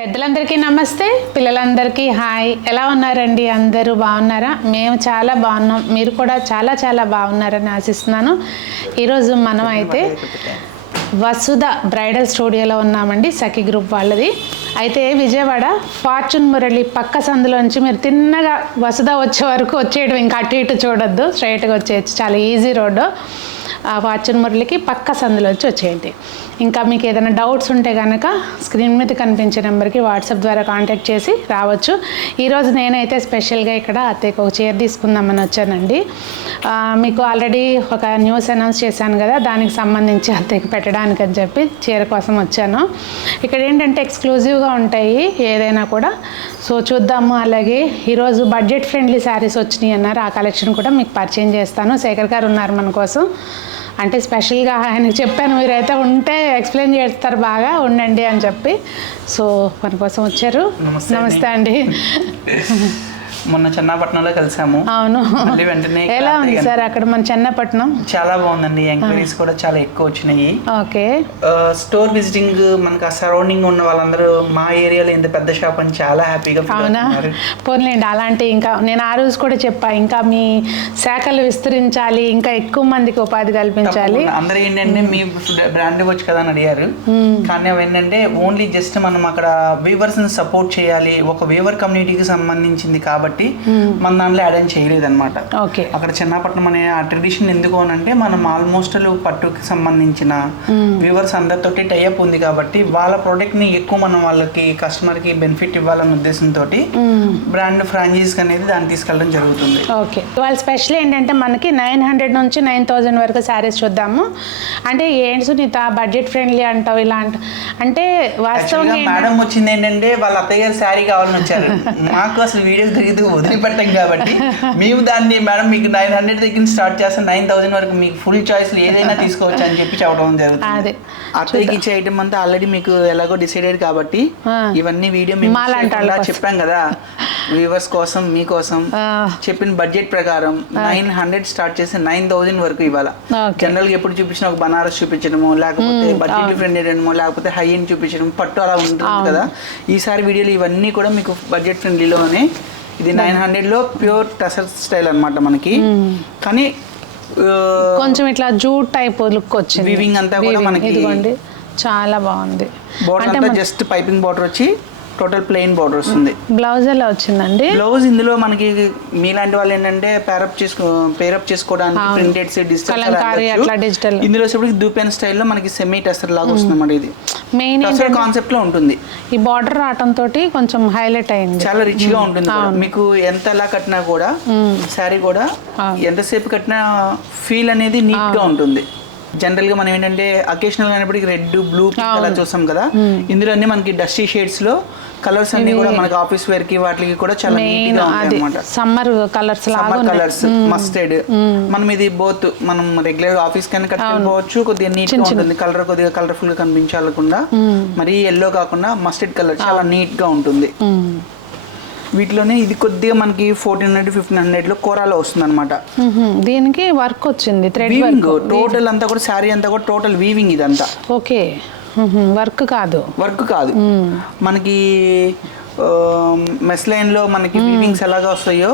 పెద్దలందరికీ నమస్తే, పిల్లలందరికీ హాయ్. ఎలా ఉన్నారండి? అందరూ బాగున్నారా? మేము చాలా బాగున్నాం. మీరు కూడా చాలా చాలా బాగున్నారని ఆశిస్తున్నాను. ఈరోజు మనం అయితే వసుధ బ్రైడల్ స్టూడియోలో ఉన్నామండి, సఖీ గ్రూప్ వాళ్ళది. అయితే విజయవాడ ఫార్చ్యూన్ మురళి పక్క సందులోంచి మీరు తిన్నగా వసుధ వచ్చే వరకు వచ్చేయడం, ఇంకా అటు ఇటు చూడొద్దు, స్ట్రైట్గా వచ్చేయచ్చు. చాలా ఈజీ రోడ్డు. ఫార్చ్యూన్ మురళికి పక్క సందులోంచి వచ్చేయండి. ఇంకా మీకు ఏదైనా డౌట్స్ ఉంటే కనుక స్క్రీన్ మీద కనిపించే నెంబర్కి వాట్సాప్ ద్వారా కాంటాక్ట్ చేసి రావచ్చు. ఈరోజు నేనైతే స్పెషల్గా ఇక్కడ అత్తయ్యకు ఒక చీర తీసుకుందామని వచ్చానండి. మీకు ఆల్రెడీ ఒక న్యూస్ అనౌన్స్ చేశాను కదా, దానికి సంబంధించి అత్తయ్యకి పెట్టడానికి అని చెప్పి చీర కోసం వచ్చాను. ఇక్కడ ఏంటంటే ఎక్స్క్లూజివ్గా ఉంటాయి ఏదైనా కూడా, సో చూద్దాము. అలాగే ఈరోజు బడ్జెట్ ఫ్రెండ్లీ శారీస్ వచ్చినాయి అన్నారు, ఆ కలెక్షన్ కూడా మీకు పరిచయం చేస్తాను. శేఖర్ గారు ఉన్నారు మన కోసం. అంటే స్పెషల్గా ఆయనకి చెప్పాను, మీరైతే ఉంటే ఎక్స్ప్లెయిన్ చేస్తారు బాగా, ఉండండి అని చెప్పి. సో మన కోసం వచ్చారు. నమస్తే అండి. మొన్న చెన్నపట్నంలో కలిసాము. అవును, వెంటనే ఎలా ఉంది సార్ అక్కడ మన చెన్నపట్నం? చాలా బాగుందండి, ఎంక్వైరీస్ కూడా చాలా ఎక్కువ వచ్చినాయి. ఓకే, స్టోర్ విజిటింగ్ మనకు ఆ సరౌండింగ్ ఉన్న వాళ్ళందరూ మా ఏరియాలో ఇంత పెద్ద షాప్ అని చాలా హ్యాపీగా. అవునా, పోన్లేండి. అలాంటి ఇంకా నేను ఆ రోజు కూడా చెప్పా, ఇంకా మీ శాఖలు విస్తరించాలి, ఇంకా ఎక్కువ మందికి ఉపాధి కల్పించాలి. అందరూ ఏంటంటే మీ బ్రాండ్ వచ్చి కదా అని అడిగారు, కానీ అవి ఏంటంటే ఓన్లీ జస్ట్ మనం అక్కడ వీవర్స్ ని సపోర్ట్ చేయాలి, ఒక వీవర్ కమ్యూనిటీకి సంబంధించింది కాబట్టి మన దాంట్లో యాడ్ అని చేయలేదు అనమాట. అక్కడ చిన్నపట్నం అనే ఆ ట్రెడిషన్ ఎందుకు అంటే మనం ఆల్మోస్ట్ పట్టుకి సంబంధించిన వ్యూవర్స్ అందరితోటి టైఅప్ ఉంది కాబట్టి వాళ్ళ ప్రోడక్ట్ ని ఎక్కువ మనం వాళ్ళకి కస్టమర్ కి బెనిఫిట్ ఇవ్వాలన్న ఉద్దేశంతో బ్రాండ్ ఫ్రాంచైజ్ అనేది దాన్ని తీసుకెళ్ళడం జరుగుతుంది. ఓకే, వాళ్ళ స్పెషల్ ఏంటంటే మనకి 900 నుంచి 9000 వరకు శారీస్ చూద్దాము. అంటే ఏంటి సునీత బడ్జెట్ ఫ్రెండ్లీ అంటావు ఇలా అంటే వాస్తవంగా మేడం వచ్చింది ఏంటంటే వాళ్ళ అత్తయ్య గారు శారీ కావాలని వచ్చారు. మాకు అసలు వీడియోస్ తిరిగి వదిలిపెట్టాం కాబట్టి మేము దాన్ని మేడం మీకు 900 దగ్గర స్టార్ట్ చేస్తాం, 9000 వరకు మీకు ఫుల్ చాయిస్ ఏదైనా తీసుకోవచ్చు అని చెప్పి చెప్పడం జరుగుతుంది. అత్తయ్యకి ఇచ్చే ఐటమ్ అంతా ఆల్రెడీ మీకు ఎలాగో డిసైడెడ్ కాబట్టి ఇవన్నీ వీడియో చెప్పాం కదా, వ్యూవర్స్ కోసం మీకోసం చెప్పిన బడ్జెట్ ప్రకారం 900 స్టార్ట్ చేసి 9000 వరకు ఇవ్వాలి. జనరల్ గా ఎప్పుడు చూపించిన ఒక బనారస్ చూపించడము, లేకపోతే బడ్జెట్ ఫ్రెండ్లీ అనమో, లేకపోతే హై ఎండ్ చూపించడం, పట్టు అలా ఉంటుంది కదా. ఈసారి వీడియోలు ఇవన్నీ కూడా మీకు బడ్జెట్ ఫ్రెండ్లీలోనే. ఇది 900 లో ప్యూర్ టసర్ స్టైల్ అనమాట మనకి, కానీ కొంచెం ఇట్లా జూట్ టైప్ లుక్ వచ్చింది. వీవింగ్ అంతా కూడా మనకి చాలా బాగుంది. బోర్డర్ అంతా జస్ట్ పైపింగ్ బోర్డర్ వచ్చి టోటల్ ప్లెయిన్ బోర్డర్ వస్తుంది. బ్లౌజ్ ఎలా వచ్చిందండి? బ్లౌజ్ ఇందులో మనకి మీలాంటి వాళ్ళు ఏంటంటే పేరప్ చేసుకోవడానికి ప్రింటెడ్స్ డిజిటల్ ఇందులో దూపెన్ స్టైల్లో మనకి సెమీ టసర్ లాగా వస్తుంది అన్నమాట. ఇది మెయిన్ కాన్సెప్ట్ లో ఉంటుంది. ఈ బార్డర్ రావటం తోటి కొంచెం హైలైట్ అయింది, చాలా రిచ్ గా ఉంటుంది. మీకు ఎంత ఎలా కట్టినా కూడా శారీ కూడా ఎంతసేపు కట్టినా ఫీల్ అనేది నీట్ గా ఉంటుంది. జనరల్ గా మనం ఏంటంటే అకేషనల్ అయినప్పటికీ రెడ్ బ్లూ అలా చూస్తాం కదా, ఇందులో అన్ని మనకి డస్టీ షేడ్స్ లో కలర్స్ అన్ని కూడా మనకి ఆఫీస్ వేర్ కి వాటికి కూడా చాలా నీట్ గా ఉంటాయి అన్నమాట. Summer colours mustard. మనం ఇది బోత్ మనం రెగ్యులర్ ఆఫీస్ కన్నా కట్టుకోవచ్చు, కొద్దిగా నీట్ గా ఉంటుంది. కలర్ కొద్దిగా కలర్ఫుల్ గా కనిపించాలకుండా మరి ఎల్లో కాకుండా మస్టర్డ్ కలర్ చాలా నీట్ గా ఉంటుంది. వీటిలోనే ఇది కొద్దిగా మనకి 1400-1500 లో కోరాలో వస్తుంది అనమాట. దీనికి వర్క్ వచ్చింది, టోటల్ అంతా కూడా శారీ అంతా కూడా టోటల్ వీవింగ్ ఇదంతా. ఓకే, వర్క్ కాదు మనకి మెస్ లైన్ లో మనకి వీవింగ్స్ ఎలాగా వస్తాయో,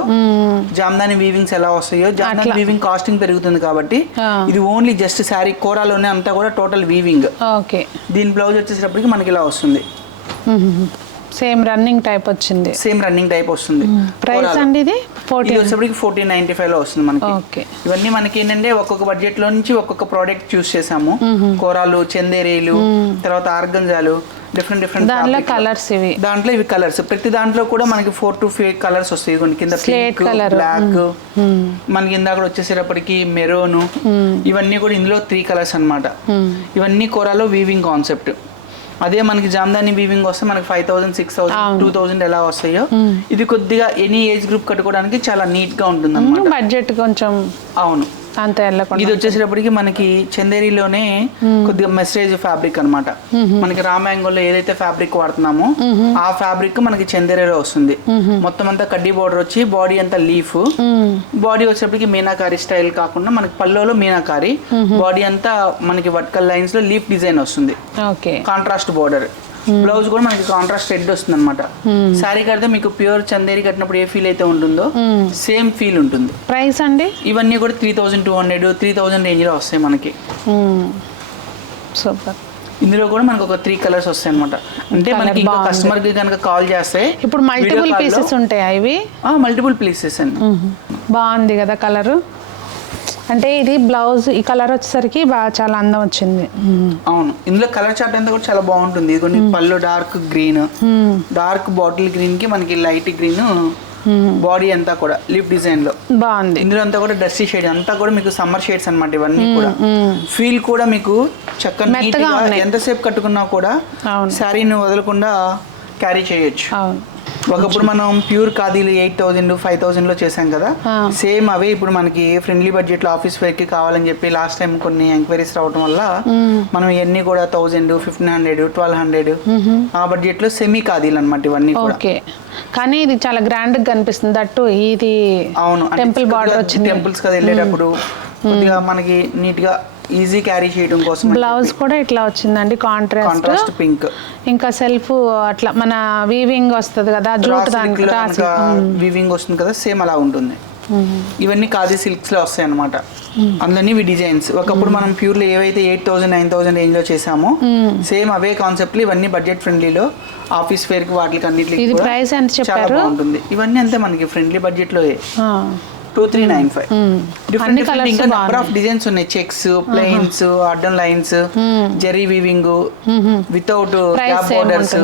జామ్దాని వీవింగ్స్ ఎలా వస్తాయో, జామ్దాని వీవింగ్ కాస్టింగ్ పెరుగుతుంది కాబట్టి ఇది ఓన్లీ జస్ట్ శారీ కోరాలోనే అంతా కూడా టోటల్ వీవింగ్. దీని బ్లౌజ్ వచ్చేటప్పటికి మనకి ఇలా వస్తుంది. సేమ్ రన్నింగ్ టైప్ వస్తుంది. ప్రైస్ అండి ఇది 1495 లో వస్తుంది మనకి. ఇవన్నీ మనకి ఏంటంటే ఒక్కొక్క బడ్జెట్ లో నుంచి ఒక్కొక్క ప్రోడక్ట్ చూస్ చేసాము. కోరాలు, చందేరీలు, తర్వాత ఆర్గంజాలు, డిఫరెంట్ దాంట్లో ఇవి కలర్స్. ప్రతి దాంట్లో కూడా మనకి 4 to 5 కలర్స్ వస్తాయి. కింద పింక్, బ్లాక్, మనకి ఇందాక వచ్చేసేటప్పటికి మెరూన్, ఇవన్నీ కూడా ఇందులో 3 కలర్స్ అన్నమాట. ఇవన్నీ కోరాలో వీవింగ్ కాన్సెప్ట్. అదే మనకి జామ్దాని వీవింగ్ వస్తే మనకి 5000, 6000, 2000 ఎలా వస్తాయో ఇది కొద్దిగా ఎనీ ఏజ్ గ్రూప్ కట్టుకోవడానికి చాలా నీట్ గా ఉంటుంది అన్నమాట. బడ్జెట్ కొంచెం అవును. ఇది వచ్చేసేటప్పటికి మనకి చందేరిలోనే కొద్దిగా మెసేజ్ ఫ్యాబ్రిక్ అనమాట. మనకి రా మ్యాంగోలో ఏదైతే ఫ్యాబ్రిక్ వాడుతున్నామో ఆ ఫ్యాబ్రిక్ మనకి చందేరిలో వస్తుంది. మొత్తం అంతా కడ్డీ బోర్డర్ వచ్చి బాడీ అంతా లీఫ్, బాడీ వచ్చేటప్పటికి మీనాకారి స్టైల్ కాకుండా మనకి పల్లోలో మీనాకారి, బాడీ అంతా మనకి వర్టికల్ లైన్స్ లో లీఫ్ డిజైన్ వస్తుంది, కాంట్రాస్ట్ బోర్డర్. బ్లౌజ్ కూడా మనకి కాంట్రాస్ట్ రెడ్ వస్తుంది అనమాట. శారీ కడితే మీకు ప్యూర్ చందేరి కట్టినప్పుడు ఏ ఫీల్ అయితే ఉంటుందో సేమ్ ఫీల్ ఉంటుంది. ప్రైస్ అండి ఇవన్నీ కూడా 3200 3000 రేంజ్ లో వస్తాయి మనకి. సూపర్. ఇందులో కూడా మనకు ఒక 3 కలర్స్ వస్తాయి అనమాట. అంటే మనకి ఇంకా కస్టమర్ కి కనుక కాల్ చేస్తే ఇప్పుడు మల్టిపుల్ పీసెస్ ఉంటాయా ఇవి? మల్టిపుల్ పీసెస్ అండి. బాగుంది కదా కలరు. అంటే ఇది బ్లౌజ్ ఈ కలర్ వచ్చేసరికి బాగా చాలా అందం వచ్చింది. అవును, ఇందులో కలర్ చార్ట్ అంతా కూడా చాలా బాగుంటుంది. ఇది పళ్ళు dark green, dark bottle green కి మనకి లైట్ గ్రీన్, బాడీ అంతా కూడా లిప్ డిజైన్ లో బాగుంది. ఇందులో అంతా కూడా డస్టీ షేడ్ అంతా కూడా మీకు సమ్మర్ షేడ్స్ అన్నమాట. ఇవన్నీ కూడా ఫీల్ కూడా మీకు చక్కగా ఎంతసేపు కట్టుకున్నా కూడా శారీని వదలకుండా క్యారీ చేయొచ్చు. ఒకప్పుడు మనం ప్యూర్ ఖాదీలు 8000 5000 లో చేసాం కదా, సేమ్ అవే ఇప్పుడు మనకి ఫ్రెండ్లీ బడ్జెట్ లో ఆఫీస్ వేర్ కి కావాలని చెప్పి లాస్ట్ టైం కొన్ని ఎంక్వైరీస్ రావడం వల్ల మనం ఇవన్నీ కూడా 1000 1500 1200 ఆ బడ్జెట్ లో సెమీ ఖాదీలు అన్నమాట ఇవన్నీ కూడా. కానీ ఇది చాలా గ్రాండ్ గా కనిపిస్తుంది. అట్టు ఇది అవును, టెంపుల్ బార్డర్ వచ్చింది. టెంపుల్స్ కదా వెళ్ళేటప్పుడు కొద్దిగా మనకి నీట్ గా ఈజీ క్యారీ చేయడం కోసం. బ్లౌజ్ కూడా ఇట్లా వచ్చిందండి, కాంట్రాస్ట్ పింక్. ఇంకా సెల్ఫ్ అట్లా మన వీవింగ్ వస్తుంది కదా, జూట్ దానికి వీవింగ్ వస్తుంది కదా, సేమ్ అలా ఉంటుంది. ఇవన్నీ ఖాదీ సిల్క్స్ లో వస్తాయి అన్నమాట. అందులోని ఇవి డిజైన్స్. ఒకప్పుడు మనం ప్యూర్ లో ఏవైతే 8000 9000 రేంజ్ లో చేసామో సేమ్ అవే కాన్సెప్ట్ ఇవన్నీ బడ్జెట్ ఫ్రెండ్లీలో ఆఫీస్ వేర్ కి వాటికి అన్నిటికి ప్రైస్ ఎంత చెప్పారు? బాగుంటుంది. ఇవన్నీ అంతే మనకి ఫ్రెండ్లీ బడ్జెట్ లో 2395. డిఫరెంట్ ఇంకా నెంబర్ ఆఫ్ డిజైన్స్ ఉన్నాయి. చెక్స్, ప్లెయిన్స్, అడ్డన్ lines, zari weaving without gap borders.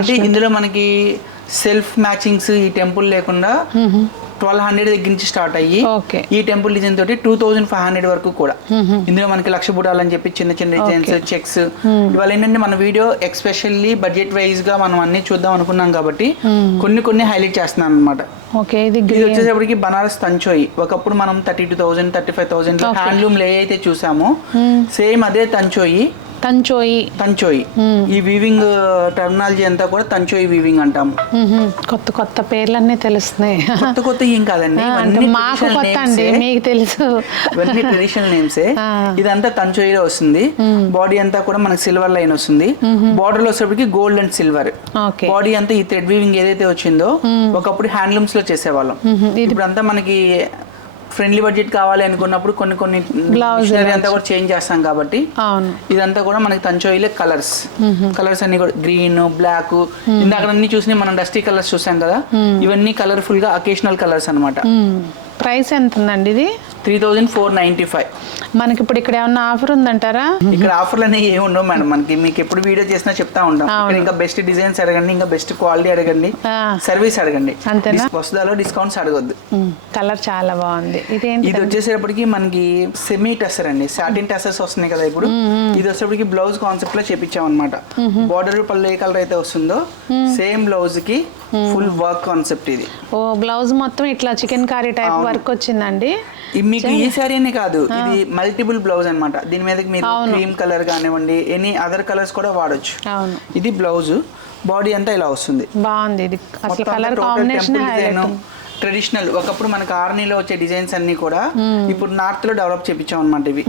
అంటే ఇందులో మనకి సెల్ఫ్ మ్యాచింగ్స్ ఈ టెంపుల్ లేకుండా 1200 దగ్గర నుంచి స్టార్ట్ అయ్యి ఈ టెంపుల్ డిజైన్ తోటి 2500 వరకు కూడా. ఇందులో మనకి లక్ష బుడాలు అని చెప్పి చిన్న చిన్న డిజైన్స్, చెక్స్. ఇవాళ ఏంటంటే మన వీడియో ఎక్స్పెషల్లీ బడ్జెట్ వైజ్ గా మనం అన్ని చూద్దాం అనుకున్నాం కాబట్టి కొన్ని హైలైట్ చేస్తున్నాను అనమాట. ఇది వచ్చేటప్పటికి బనారస్ తంచోయి. ఒకప్పుడు మనం 32,000 35,000 హ్యాండ్లూమ్ ఏ అయితే చూసామో సేమ్ అదే తంచోయి. ఈ వీవింగ్ టెర్మినాలజీ అంతా కూడా తంచోయి వీవింగ్ అంటాము. కొత్త కొత్త పేర్లన్నీ తెలుస్తున్నాయి. కొత్త ఏం కాదండి, మాకు కొత్త అండి, మీకు తెలుసు. ఇవన్నీ ట్రెడిషనల్ నేమ్సే. ఇదంతా తంచోయిలో వస్తుంది. బాడీ అంతా కూడా మనకి సిల్వర్ లైన్ వస్తుంది. బార్డర్ లో వచ్చేప్పటికి గోల్డ్ అండ్ సిల్వర్. బాడీ అంతా ఈ థ్రెడ్ వీవింగ్ ఏదైతే వచ్చిందో ఒకప్పుడు హ్యాండ్లూమ్స్ లో చేసేవాళ్ళం. ఇప్పుడు అంతా మనకి ఫ్రెండ్లీ బడ్జెట్ కావాలి అనుకున్నప్పుడు కొన్ని అంతా కూడా చేంజ్ చేస్తాం కాబట్టి ఇదంతా కూడా మనకి తంచోయిలే కలర్స్ అన్ని కూడా గ్రీన్, బ్లాక్. ఇందాక అన్ని చూసి మనం డస్టీ కలర్స్ చూసాం కదా, ఇవన్నీ కలర్ఫుల్ గా అకేషనల్ కలర్స్ అన్నమాట. ప్రైస్ ఎంత ఉందండి ఇది? 3495. మనకి ఇప్పుడు ఇక్కడ ఏమన్నా ఆఫర్ ఉందంటారా? ఇక్కడ ఆఫర్లు అనేవి ఏమి ఉండవు మేడం. మనకి మీకు ఎప్పుడు వీడియో చేసినా చెప్తా ఉంటాం. ఇంకా బెస్ట్ డిజైన్స్ అడగండి, ఇంకా బెస్ట్ క్వాలిటీ అడగండి, సర్వీస్ అడగండి. అంతేనా? వస్తుందో డిస్కౌంట్స్ అడగొద్దు. కలర్ చాలా బాగుంది. ఇది వచ్చేసేపటికి మనకి సెమీ టెసర్ అండి. సాటిన్ టెసర్స్ వస్తున్నాయి కదా ఇప్పుడు. ఇది వచ్చేప్పటికి బ్లౌజ్ కాన్సెప్ట్ లో చేపించాం అనమాట. బార్డర్ పళ్ళు ఏ కలర్ అయితే వస్తుందో సేమ్ బ్లౌజ్ కి ఫుల్ వర్క్ కాన్సెప్ట్ ఇది. బ్లౌజ్ మొత్తం ఇట్లా చికెన్ కర్రీ టైప్ వర్క్ వచ్చిందండి. మీకు ఈ సారీ అనే కాదు, ఇది మల్టిపుల్ బ్లౌజ్ అన్నమాట. దీని మీద మీరు క్రీమ్ కలర్ కానివ్వండి, ఎనీ అదర్ కలర్స్ కూడా వాడొచ్చు. ఇది బ్లౌజ్, బాడీ అంతా ఇలా వస్తుంది. బాగుంది. ఇది అసలు కలర్ కాంబినేషన్ ట్రెడిషనల్. ఒకప్పుడు మనకి ఆర్నీలో వచ్చే డిజైన్స్ అన్ని కూడా ఇప్పుడు నార్త్ లో డెవలప్ చేపించాం అనమాట. ఇవి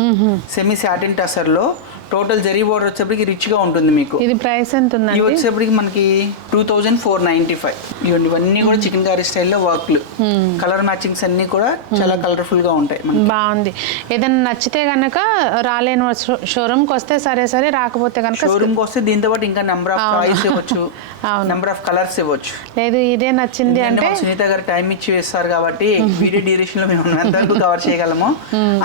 సెమీ సాటిన్ టసర్ లో టోటల్ జరీ బోర్డర్ వచ్చేప్పటికి రిచ్ గా ఉంటుంది మీకు. ఇది ప్రైస్ ఎంత ఉందండి? ఇవి వచ్చేప్పటికి మనకి 2495. ఇవన్నీ కూడా చికెన్ కర్రీ స్టైల్లో వర్క్లు, కలర్ మ్యాచింగ్స్ అన్ని కూడా చాలా కలర్ఫుల్ గా ఉంటాయి. బాగుంది. ఏదైనా నచ్చితే గనక రాలేని షోరూమ్ కి వస్తే సరే, రాకపోతే కనుక షోరూమ్ కి వస్తే దీంతో పాటు ఇంకా నెంబర్ ఆఫ్ చాయిస్ ఇవ్వచ్చు, నెంబర్ ఆఫ్ కలర్స్ ఇవ్వచ్చు. లేదు ఇదే నచ్చింది అంటే సునీత గారు టైం ఇచ్చి వేస్తారు కాబట్టి వీడియో డ్యూరేషన్ లో మేము ఎంతవరకు కవర్ చేయగలమో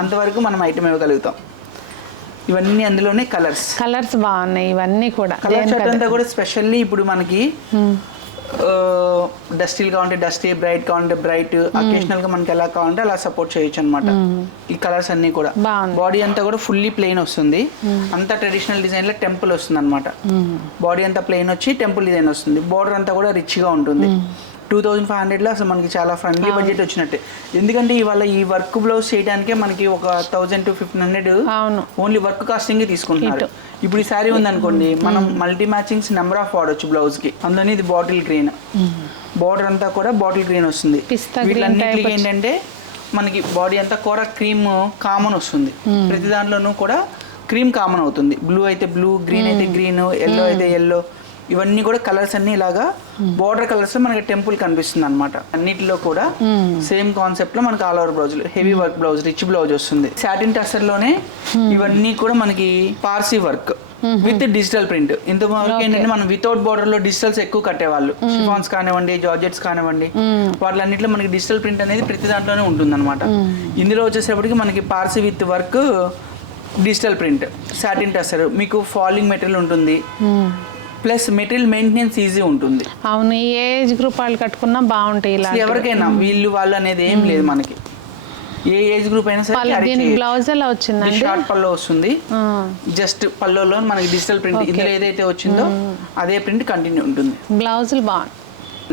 అంతవరకు మనం ఐటమ్ ఇవ్వగలుగుతాం. ఇవన్నీ అందులోనే కలర్స్ బాగున్నాయి. ఇవన్నీ కూడా కలర్ చార్ట్ అంతా కూడా స్పెషల్లీ ఇప్పుడు మనకి డస్టీలు కావాలంటే డస్టీ, బ్రైట్ కావాలంటే బ్రైట్, అకేషనల్ గా మనకి ఎలా కావాలంటే అలా సపోర్ట్ చేయొచ్చు అనమాట. ఈ కలర్స్ అన్ని కూడా బాడీ అంతా కూడా ఫుల్లీ ప్లెయిన్ వస్తుంది. అంతా ట్రెడిషనల్ డిజైన్ లో టెంపుల్ వస్తుంది అనమాట. బాడీ అంతా ప్లెయిన్ వచ్చి టెంపుల్ డిజైన్ వస్తుంది. బార్డర్ అంతా కూడా రిచ్ గా ఉంటుంది. 2500 లో అసలు మనకి చాలా ఫ్రెండ్లీ బడ్జెట్ వచ్చినట్టే. ఎందుకంటే ఇవాళ ఈ వర్క్ బ్లౌజ్ చేయడానికే మనకి ఒక 1000 to 1500 ఓన్లీ వర్క్ కాస్టింగ్ తీసుకుంటున్నారు. ఇప్పుడు ఈ శారీ ఉందనుకోండి, మనం మల్టీ మ్యాచింగ్స్ నెంబర్ ఆఫ్ వాడొచ్చు బ్లౌజ్ కి. అందులోని ఇది బాటిల్ గ్రీన్, బార్డర్ అంతా కూడా బాటిల్ గ్రీన్ వస్తుంది. వీటిలన్నిటికి ఏంటంటే మనకి బాడీ అంతా కూడా క్రీమ్ కామన్ వస్తుంది. ప్రతి దాంట్లోనూ కూడా క్రీమ్ కామన్ అవుతుంది. బ్లూ అయితే బ్లూ, గ్రీన్ అయితే గ్రీన్, ఎల్లో అయితే ఎల్లో, ఇవన్నీ కూడా కలర్స్ అన్ని ఇలాగా బోర్డర్ కలర్స్ లో మనకి టెంపుల్ కనిపిస్తుంది అనమాట. అన్నిటిలో కూడా సేమ్ కాన్సెప్ట్ లో మనకి all over blouse, heavy work blouse, rich blouse వస్తుంది. సాటిన్ టస్సర్ లోనే ఇవన్నీ కూడా మనకి Parsi work with digital print. ఇంతవరకు ఏంటంటే మనం వితౌట్ బోర్డర్ లో డిజిటల్స్ ఎక్కువ కట్టేవాళ్ళు, షిఫాన్స్ కానివ్వండి, జార్జెట్స్ కానివ్వండి, వాటిలన్నింటిలో మనకి డిజిటల్ ప్రింట్ అనేది ప్రతి దాంట్లోనే ఉంటుంది అనమాట. ఇందులో వచ్చేసేపటికి మనకి Parsi with work, digital print, satin tussar, మీకు ఫాలింగ్ మెటీరియల్ ఉంటుంది, ప్లస్ మెటీరియల్ మెయింటెనెన్స్ ఈజీ ఉంటుంది. అవును, ఈ ఏజ్ గ్రూప్ వాళ్ళు కట్టుకున్నా బాగుంటాయి. ఇలా ఎవరికైనా వీళ్ళు వాళ్ళు అనేది ఏం లేదు, మనకి ఏ ఏజ్ గ్రూప్ అయినా సరే. బ్లౌజ్ ఎలా వచ్చిందండి? షార్ట్ పల్లో వస్తుంది, జస్ట్ పల్లోలో మనకి డిజిటల్ ప్రింట్ ఇందులో ఏదైతే వచ్చిందో అదే ప్రింట్ కంటిన్యూ ఉంటుంది. బ్లౌజులు బాగుంది.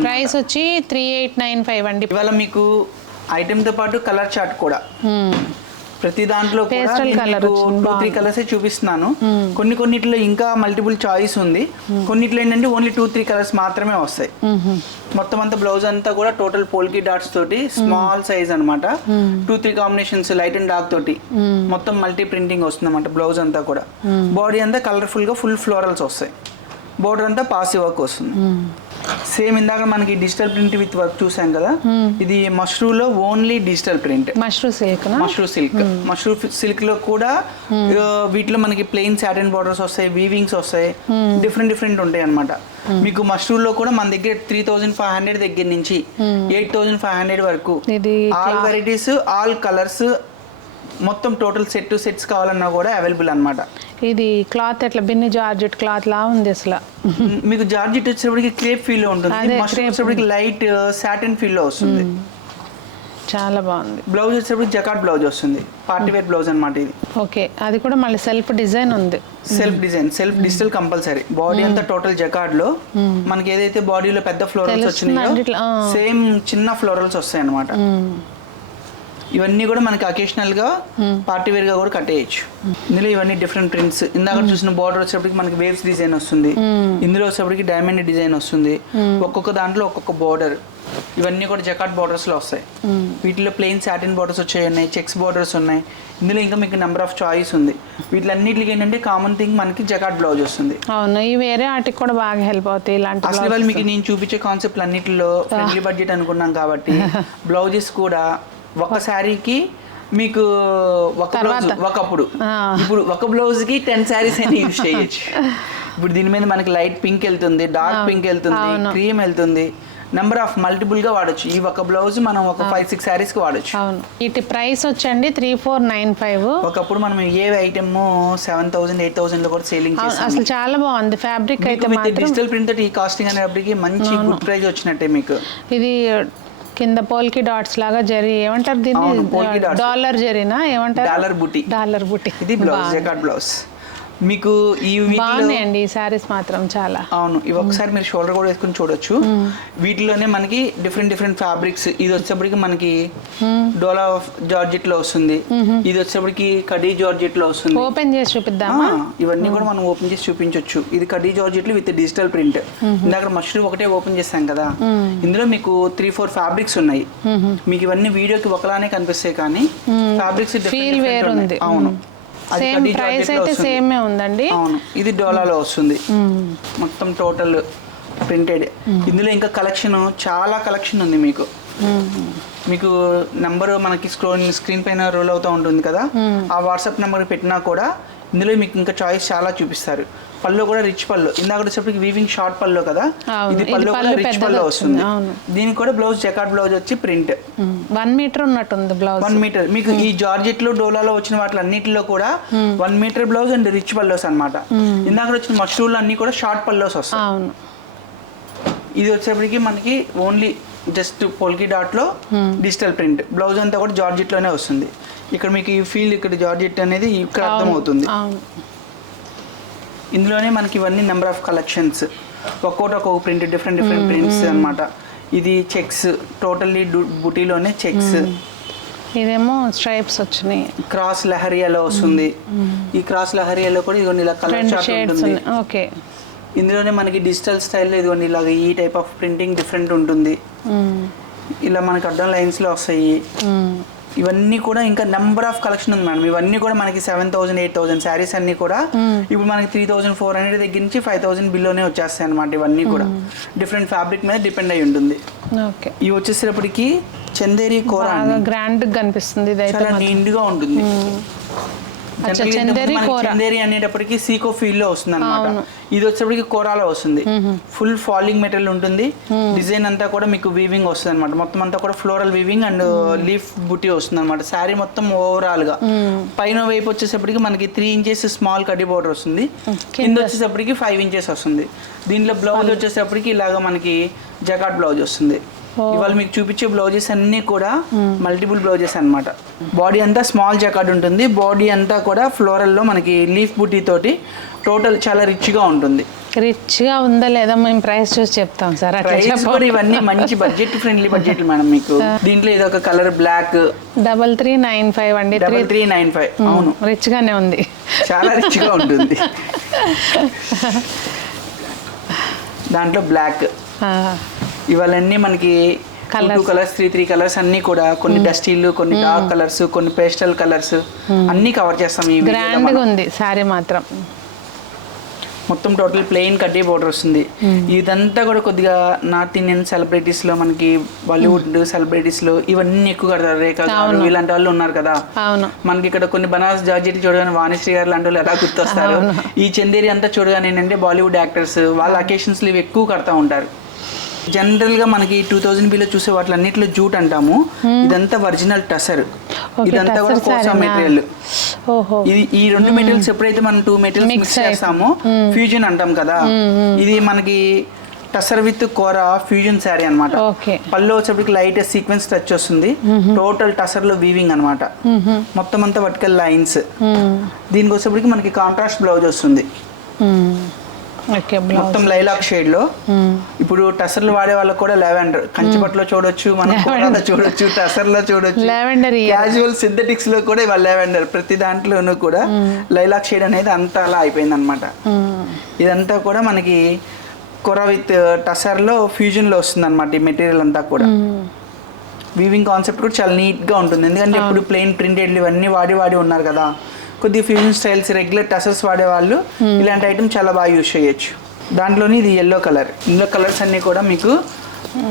ప్రైస్ వచ్చి 3895 అండి. ఇవాళ మీకు ఐటమ్ తో పాటు కలర్ చార్ట్ కూడా ప్రతి దాంట్లో కూడా 2-3 కలర్స్ చూపిస్తున్నాను. కొన్నిట్లో ఇంకా మల్టిపుల్ చాయిస్ ఉంది, కొన్నిట్లో ఏంటంటే ఓన్లీ 2-3 కలర్స్ మాత్రమే వస్తాయి. మొత్తం అంతా బ్లౌజ్ అంతా కూడా టోటల్ పోల్కి డాట్స్ తోటి స్మాల్ సైజ్ అనమాట. 2-3 కాంబినేషన్స్ లైట్ అండ్ డార్క్ తోటి మొత్తం మల్టీ ప్రింటింగ్ వస్తుంది అనమాట. బ్లౌజ్ అంతా కూడా బాడీ అంతా కలర్ఫుల్ గా ఫుల్ ఫ్లోరల్స్ వస్తాయి, బోర్డర్ అంతా పాసి వర్క్ వస్తుంది. సేమ్ ఇందాక మనకి డిజిటల్ ప్రింట్ విత్ వర్క్ చూసాం కదా, ఇది మష్రూ లో only digital print. Mashru silk లో కూడా వీటిలో మనకి ప్లెయిన్ సాటిన్ బోర్డర్స్ వస్తాయి, వీవింగ్స్ వస్తాయి, డిఫరెంట్ ఉంటాయి అనమాట. మీకు మష్రూ లో కూడా మన దగ్గర 3500 దగ్గర నుంచి 8500 వరకు ఆల్ వెరైటీస్, ఆల్ కలర్స్, మొత్తం టోటల్ సెట్స్ కావాలన్నా కూడా అవైలబుల్ అనమాట. ఇది క్లాత్ ఎట్లా బిన్ని జార్జెట్ క్లాత్ లా ఉంది అసలు. మీకు జార్జెట్ వచ్చేటప్పటికి క్రేప్ ఫీల్ లో ఉంటుంది, మష్రూమ్ వచ్చేటప్పటికి లైట్ సాటిన్ ఫీల్ లో వస్తుంది. చాలా బాగుంది. బ్లౌజ్ వచ్చేటప్పుడు జకాట్ బ్లౌజ్ వస్తుంది, పార్టీ వేర్ బ్లౌజ్ అనమాట ఇది. ఓకే, అది కూడా మళ్ళీ సెల్ఫ్ డిజైన్ ఉంది. Self digital compulsory. బాడీ అంతా టోటల్ జకాట్ లో మనకి ఏదైతే బాడీలో పెద్ద ఫ్లోరల్స్ వచ్చినాయో సేమ్ చిన్న ఫ్లోరల్స్ వస్తాయి అనమాట. ఇవన్నీ కూడా మనకి అకేషనల్ గా పార్టీ వేర్ గా కూడా కట్టేయచ్చు. ఇందులో ఇవన్నీ డిఫరెంట్ ప్రింట్స్. ఇందాక చూసిన బార్డర్ వచ్చేప్పటికి మనకి వేవ్స్ డిజైన్ వస్తుంది, ఇందులో వచ్చేప్పటికి డైమండ్ డిజైన్ వస్తుంది, ఒక్కొక్క దాంట్లో ఒక్కొక్క బార్డర్. ఇవన్నీ కూడా జకాట్ బార్డర్స్ లో వస్తాయి. వీటిలో ప్లెయిన్ సాటిన్ బార్డర్స్ వచ్చాయి, ఉన్నాయి చెక్స్ బార్డర్స్ ఉన్నాయి. ఇందులో ఇంకా మీకు నెంబర్ ఆఫ్ చాయిస్ ఉంది. వీటిలన్నిటికి ఏంటంటే కామన్ థింగ్ మనకి జకాట్ బ్లౌజ్ వస్తుంది. అవును, ఈ వేరే వాటికి కూడా బాగా హెల్ప్ అవుతాయి ఇలాంటి. అసలు వాళ్ళు మీకు నేను చూపించే కాన్సెప్ట్ అన్నిటిలో ఫ్రెండ్లీ బడ్జెట్ అనుకున్నాం కాబట్టి బ్లౌజెస్ కూడా ఒక శారీకి మీకు ఒకప్పుడు ఇప్పుడు ఒక బ్లౌజ్ కి 10 శారీస్ అయినా యూజ్ చేయొచ్చు. ఇప్పుడు దీని మీద మనకి లైట్ పింక్ వెళ్తుంది, డార్క్ పింక్ వెళ్తుంది, క్రీమ్ వెళ్తుంది, నెంబర్ ఆఫ్ మల్టిపుల్ గా వాడచ్చు. ఈ ఒక బ్లౌజ్ మనం ఒక 5-6 శారీస్ కి వాడచ్చు. వీటి ప్రైస్ వచ్చండి 3495. ఒకప్పుడు మనం ఏ ఐటమ్ 7000-8000 లో కూడా సేలింగ్ చేసాం. అసలు చాలా బాగుంది ఫ్యాబ్రిక్ అయితే మాత్రం. డిజిటల్ ప్రింట్ తోటి ఈ కాస్టింగ్ అనేప్పటికి మంచి గుడ్ ప్రైస్ వచ్చినట్టే మీకు. ఇది కింద పోల్కి డాట్స్ లాగా జరీ ఏమంటారు దీన్ని, డాలర్ జరీనా ఏమంటారు, డాలర్ బుట్టి. ఇది బ్లౌజ్ జకాట్ బ్లౌజ్. మీకు ఈ బాగున్నాయండి ఈ సారీస్ మాత్రం చాలా. అవును, ఇవి ఒకసారి మీరు షోల్డర్ కూడా వేసుకుని చూడొచ్చు. వీటిలోనే మనకి డిఫరెంట్ ఫ్యాబ్రిక్స్. ఇది వచ్చేప్పటికి మనకి డోలా జార్జెట్ లో వస్తుంది, ఇది వచ్చేప్పటికి కడీ జార్జెట్ లో వస్తుంది. ఓపెన్ చేసి చూపిద్దామా? ఇవన్నీ కూడా మనం ఓపెన్ చేసి చూపించవచ్చు. ఇది khadi georgette with digital print. ఇందాక మష్రూమ్ ఒకటే ఓపెన్ చేస్తాం కదా, ఇందులో మీకు 3-4 ఫ్యాబ్రిక్స్ ఉన్నాయి. మీకు ఇవన్నీ వీడియోకి ఒకలానే కనిపిస్తాయి కానీ ఫ్యాబ్రిక్స్ ఫీల్ వేరు ఉంది. అవును, సేమ్ ప్రైస్ అయితే సేమ్ ఉందండి. అవును, ఇది డోలాలో వస్తుంది మొత్తం టోటల్ ప్రింటెడ్. ఇందులో ఇంకా కలెక్షన్ చాలా కలెక్షన్ ఉంది మీకు. మీకు నెంబర్ మనకి స్క్రీన్ పైన రోల్ అవుతూ ఉంటుంది కదా, ఆ వాట్సాప్ నెంబర్ పెట్టినా కూడా ఇందులో మీకు ఇంకా చాయిస్ చాలా చూపిస్తారు. పళ్ళు కూడా రిచ్ పళ్ళు. ఇందాక వచ్చేప్పటికి వీవింగ్ షార్ట్ పళ్ళు కదా, ఇది పళ్ళు కూడా రిచ్ పళ్ళు వస్తుంది. దీనికి కూడా బ్లౌజ్ జకాట్ బ్లౌజ్ వచ్చి ప్రింట్ 1 మీటర్ ఉన్నట్టుంది బ్లౌజ్. 1 మీటర్. మీకు ఈ జార్జెట్ లో డోలాలో వచ్చిన వాటి అన్నిటిలో కూడా 1 మీటర్ బ్లౌజ్ అండ్ రిచ్ పల్లోస్ అనమాట. ఇందాక వచ్చిన మష్రూలు అన్ని కూడా షార్ట్ పల్లోస్ వస్తాయి. అవును, ఇది వచ్చేప్పటికి మనకి ఓన్లీ జస్ట్ పోల్కి డాట్ లో డిజిటల్ ప్రింట్. బ్లౌజ్ అంతా కూడా జార్జెట్ లోనే వస్తుంది. ఇక్కడ మీకు ఈ ఫీల్ ఇక్కడ జార్జెట్ అనేది ఇక్కడ అర్థం అవుతుంది. ఇందులోనే మనకి ఇవన్నీ నెంబర్ ఆఫ్ కలెక్షన్స్, ఒక్కొక్క ప్రింట్ డిఫరెంట్ ప్రింట్స్ అనమాట. ఇది చెక్స్, టోటల్లీ బుటీలోనే చెక్స్. ఇదేమో స్ట్రైప్స్ వచ్చినాయి. క్రాస్ లహరియాలో వస్తుంది. ఈ క్రాస్ లహరియాలో కూడా ఇదిగోండి ఇలా కలర్ చార్ట్ ఉంటుంది. ఓకే, ఇందులోనే మనకి డిజిటల్ స్టైల్లో ఇదిగోండి ఇలాగ ఈ టైప్ ఆఫ్ ప్రింటింగ్ డిఫరెంట్ ఉంటుంది. ఇలా మనకి అడ్డం లైన్స్ లో వస్తాయి. ఇవన్నీ కూడా ఇంకా నెంబర్ ఆఫ్ కలెక్షన్ ఉంది మేడం. ఇవన్నీ కూడా మనకి 7,000 8,000 శారీస్ అన్ని కూడా ఇప్పుడు మనకి 3,400 దగ్గర నుంచి 5,000 బిల్లోనే వచ్చేస్తాయి అనమాట. ఇవన్నీ కూడా డిఫరెంట్ ఫ్యాబ్రిక్ మీద డిపెండ్ అయి ఉంటుంది. ఓకే, ఇవి వచ్చేసేటప్పటికి చందేరి కూర గ్రాండ్ కనిపిస్తుంది. ఇది అయితే చాలా నీట్గా ఉంటుంది. చందేరి చందేరి అనేటప్పటికి సీకో ఫీల్ లో వస్తుంది అనమాట. ఇది వచ్చేటప్పటికి కోరాలో వస్తుంది. ఫుల్ ఫాలింగ్ మెటీరియల్ ఉంటుంది. డిజైన్ అంతా కూడా మీకు వీవింగ్ వస్తుంది అనమాట. మొత్తం అంతా కూడా ఫ్లోరల్ వీవింగ్ అండ్ లీఫ్ బుట్టి వస్తుంది అనమాట. శారీ మొత్తం ఓవరాల్ గా పైన వైపు వచ్చేసప్పటికి మనకి 3 ఇంచెస్ స్మాల్ కడ్డీ బోర్డర్ వస్తుంది. కింద వచ్చేసప్పటికి 5 ఇంచెస్ వస్తుంది. దీంట్లో బ్లౌజ్ వచ్చేసప్పటికి ఇలాగా మనకి జకాట్ బ్లౌజ్ వస్తుంది. ఇవాళ మీకు చూపించే బ్లౌజెస్ అన్ని కూడా మల్టిపుల్ బ్లౌజెస్ అన్నమాట. బాడీ అంతా స్మాల్ జకాట్ ఉంటుంది. బాడీ అంతా కూడా ఫ్లోరల్ లో మనకి లీఫ్ బుట్టి తోటి టోటల్ చాలా రిచ్ గా ఉంటుంది. రిచ్ గా ఉందా లేదా మేము ప్రైస్ చూసి చెప్తాం సార్. ప్రైస్ కూడా ఇవన్నీ మంచి బడ్జెట్ ఫ్రెండ్లీ బడ్జెట్ మేడం. మీకు దీంట్లో ఇది ఒక కలర్ బ్లాక్ 3395 అండి. 3395. అవును, రిచ్ గానే ఉంది, చాలా రిచ్ గా ఉంటుంది. దాంట్లో బ్లాక్ ఇవన్నీ మనకి 2 కలర్స్ 3 కలర్స్ అన్ని కూడా కొన్ని డస్టీలు, కొన్ని డార్క్ కలర్స్, కొన్ని పేస్టల్ కలర్స్ అన్ని కవర్ చేస్తాం. ఈ గ్రాండ్ గా ఉంది సారీ మాత్రం. మొత్తం టోటల్ ప్లెయిన్ కడ్డీ బోర్డర్ వస్తుంది. ఇదంతా కూడా కొద్దిగా నార్త్ ఇండియన్ సెలబ్రిటీస్ లో మనకి బాలీవుడ్ సెలబ్రిటీస్ లో ఇవన్నీ ఎక్కువ కడతారు. రేఖా గారు ఇలాంటి వాళ్ళు ఉన్నారు కదా. మనకి ఇక్కడ కొన్ని బనారస్ జార్జెట్ చూడగానే వాణిశ్రీ గారు లాంటి వాళ్ళు ఎలా గుర్తొస్తారు. ఈ చందేరి అంతా చూడగానే ఏంటంటే బాలీవుడ్ యాక్టర్స్ వాళ్ళ అకేషన్స్ లో ఇవి ఎక్కువ కడతా ఉంటారు. జనరల్ గా మనకి 2000 బిలో చూసే వాటిలన్నిట్లో జూట్ అంటాము. ఇదంతా ఒరిజినల్ టసర్. ఇదంతా కూడా కోసా మెటీరియల్. ఇది ఈ 2 మెటీరియల్స్ ఎప్పుడైతే మనం 2 మెటీరియల్స్ మిక్స్ చేస్తామో ఫ్యూజన్ అంటాం కదా. ఇది మనకి టసర్ విత్ కోరా ఫ్యూజన్ శారీ అనమాట. పళ్ళు వచ్చేప్పటికి లైట్ సీక్వెన్స్ టచ్ వస్తుంది. టోటల్ టసర్ లో వీవింగ్ అనమాట. మొత్తం అంతా వర్టికల్ లైన్స్. దీనికి వచ్చేప్పటికి మనకి కాంట్రాస్ట్ బ్లౌజ్ వస్తుంది. మొత్తం లైలాక్ షేడ్ లో. ఇప్పుడు టసర్లు వాడే వాళ్ళకి కూడా లావెండర్ కంచిపట్లో చూడొచ్చు, మనం కోరాలో చూడొచ్చు, టసర్ లో చూడొచ్చు, క్యాజువల్ సింథటిక్స్ లో కూడా ఇవాళ లావెండర్. ప్రతి దాంట్లోనూ కూడా లైలాక్ షేడ్ అనేది అంతా అలా అయిపోయింది అనమాట. ఇదంతా కూడా మనకి కొర విత్ టసర్ లో ఫ్యూజన్ లో వస్తుంది అనమాట. ఈ మెటీరియల్ అంతా కూడా వీవింగ్ కాన్సెప్ట్ కూడా చాలా నీట్ గా ఉంటుంది. ఎందుకంటే ఇప్పుడు ప్లెయిన్ ప్రింటెడ్ ఇవన్నీ వాడి ఉన్నారు కదా. కొద్దిగా ఫ్యూజన్ స్టైల్స్ రెగ్యులర్ టసర్స్ వాడే వాళ్ళు ఇలాంటి ఐటమ్ చాలా బాగా యూజ్ చేయొచ్చు. దాంట్లోని ఇది ఎల్లో కలర్. ఇందులో కలర్స్ అన్ని కూడా మీకు